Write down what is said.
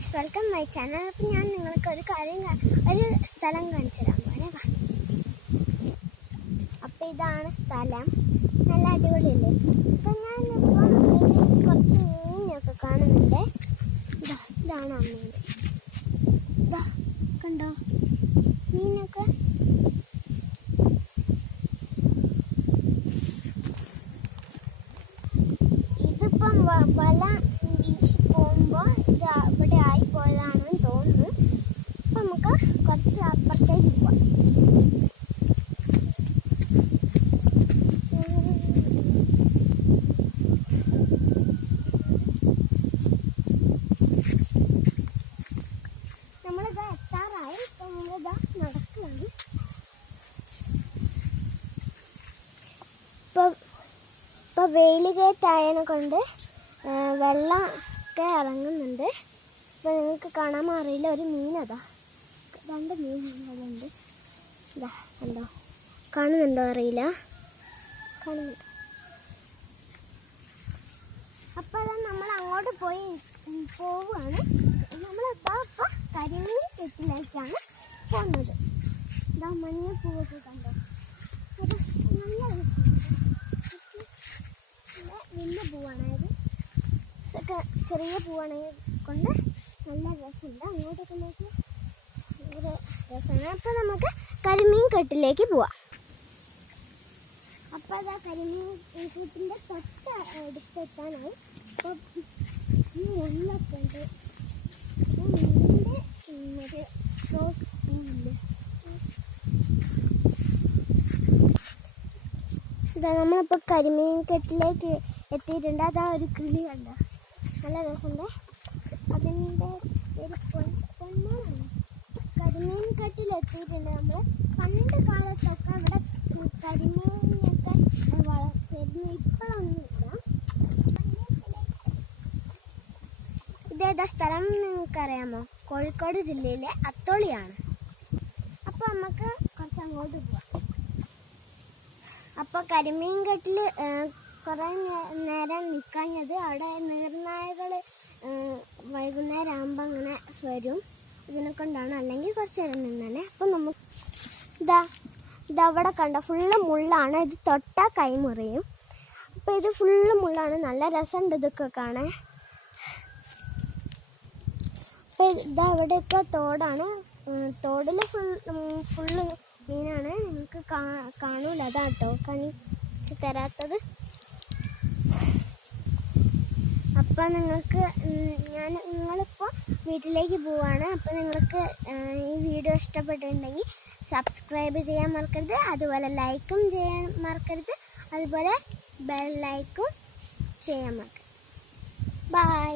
Friends, welcome my channel. അപ്പം ഞാൻ നിങ്ങൾക്ക് ഒരു സ്ഥലം കാണിച്ചു തരാൻ പോണേ. അപ്പം ഇതാണ് സ്ഥലം, നല്ല അടിപൊളിയല്ലേ. അപ്പം ഞാനിപ്പോൾ കുറച്ച് മീനൊക്കെ കാണുന്നുണ്ട്. ഇതാണ് ആ മീൻ. കണ്ടോ മീനൊക്കെ. ഇതിപ്പം വല വീശി പോകുമ്പോൾ ഇത് ഇവിടെ ആയിപ്പോയതാണെന്ന് തോന്നുന്നു. അപ്പം നമുക്ക് കുറച്ച് അപ്പുറത്തേക്ക് പോവാം. നമ്മളിതാ എത്താറായി. ഇപ്പം നമ്മളിതാ നടക്കുകയാണ്. ഇപ്പോൾ വെയിൽ കയറ്റായതിനെ കൊണ്ട് വെള്ളമൊക്കെ ഇറങ്ങുന്നുണ്ട്. ഇപ്പോൾ നിങ്ങൾക്ക് കാണാൻ അറിയില്ല, ഒരു മീനതാ, 2 മീനുകളുണ്ട്. ഇതാ കണ്ടോ, കാണുന്നുണ്ടോ അറിയില്ല, കാണുന്നുണ്ടോ? അപ്പോൾ അത് നമ്മൾ അങ്ങോട്ട് പോവുകയാണ്. നമ്മളിപ്പോൾ കരിമീൻ കെട്ടിലേക്കാണ് പോകുന്നത്. ഇതാ മഞ്ഞ പൂവൊക്കെ കണ്ടോ, അത് നല്ല വലിയ പൂവാണ്. ഇതൊക്കെ ചെറിയ പൂവാണ് കൊണ്ട് നല്ല രസമുണ്ട്. അങ്ങോട്ടൊക്കെ നോക്കി ഭയങ്കര രസമാണ്. അപ്പോൾ നമുക്ക് കരിമീൻ കെട്ടിലേക്ക് പോവാം. അപ്പോൾ അതാ കരിമീൻ കൂട്ടിൻ്റെ തൊട്ട് അടുത്തെത്താനായി. അപ്പോൾ ഈ മുള്ളൊക്കെ ഉണ്ട്. മീനിൻ്റെ ഒരു റോസ് പൂവില്ലേ, ഇതാ നമ്മളിപ്പോൾ കരിമീൻ കെട്ടിലേക്ക് എത്തിയിട്ടുണ്ട്. അതാ ഒരു കിളി കണ്ട, നല്ല രസമുണ്ട്. അതിൻ്റെ ഒരു പൊന്നാണ്. കരിമീൻ കെട്ടിലെത്തിയിട്ടുണ്ട് നമ്മൾ. പണ്ട് കാലത്തൊക്കെ ഇവിടെ കരിമീനൊക്കെ വളർത്തിയിരുന്നു, ഇപ്പോഴൊന്നുമില്ല. ഇതേതാ സ്ഥലം നിങ്ങൾക്കറിയാമോ? കോഴിക്കോട് ജില്ലയിലെ അത്തോളിയാണ്. അപ്പോൾ നമുക്ക് കുറച്ച് അങ്ങോട്ട് പോവാം. അപ്പോൾ കരിമീൻ കെട്ടിൽ കുറേ നേരം നിൽക്കാഞ്ഞത്, അവിടെ നീർനായകൾ വൈകുന്നേരം ആകുമ്പോൾ അങ്ങനെ വരും. ഇതിനെ കൊണ്ടാണ്, അല്ലെങ്കിൽ കുറച്ച് നേരം നിന്നാണ്. അപ്പം നമുക്ക് ഇതവിടെ കണ്ട ഫുള്ള് മുള്ളാണ്. ഇത് തൊട്ടാൽ കൈമുറിയും. അപ്പോൾ ഇത് ഫുള്ള് മുള്ളാണ്. നല്ല രസമുണ്ട് ഇതൊക്കെ കാണാൻ. അപ്പോൾ ഇവിടെയൊക്കെ തോടാണ്. തോടിൽ ഫുള്ള് മീനാണ്. നിങ്ങൾക്ക് കാണൂല, അതാട്ടോ കാണിച്ച് തരാത്തത്. അപ്പോൾ നിങ്ങളിപ്പോൾ വീട്ടിലേക്ക് പോവാണ്. അപ്പോൾ നിങ്ങൾക്ക് ഈ വീഡിയോ ഇഷ്ടപ്പെട്ടിട്ടുണ്ടെങ്കിൽ സബ്സ്ക്രൈബ് ചെയ്യാൻ മറക്കരുത്. അതുപോലെ ലൈക്കും ചെയ്യാൻ മറക്കരുത്. അതുപോലെ ബെൽ ലൈക്കും ചെയ്യാൻ മറക്കരുത്. ബൈ.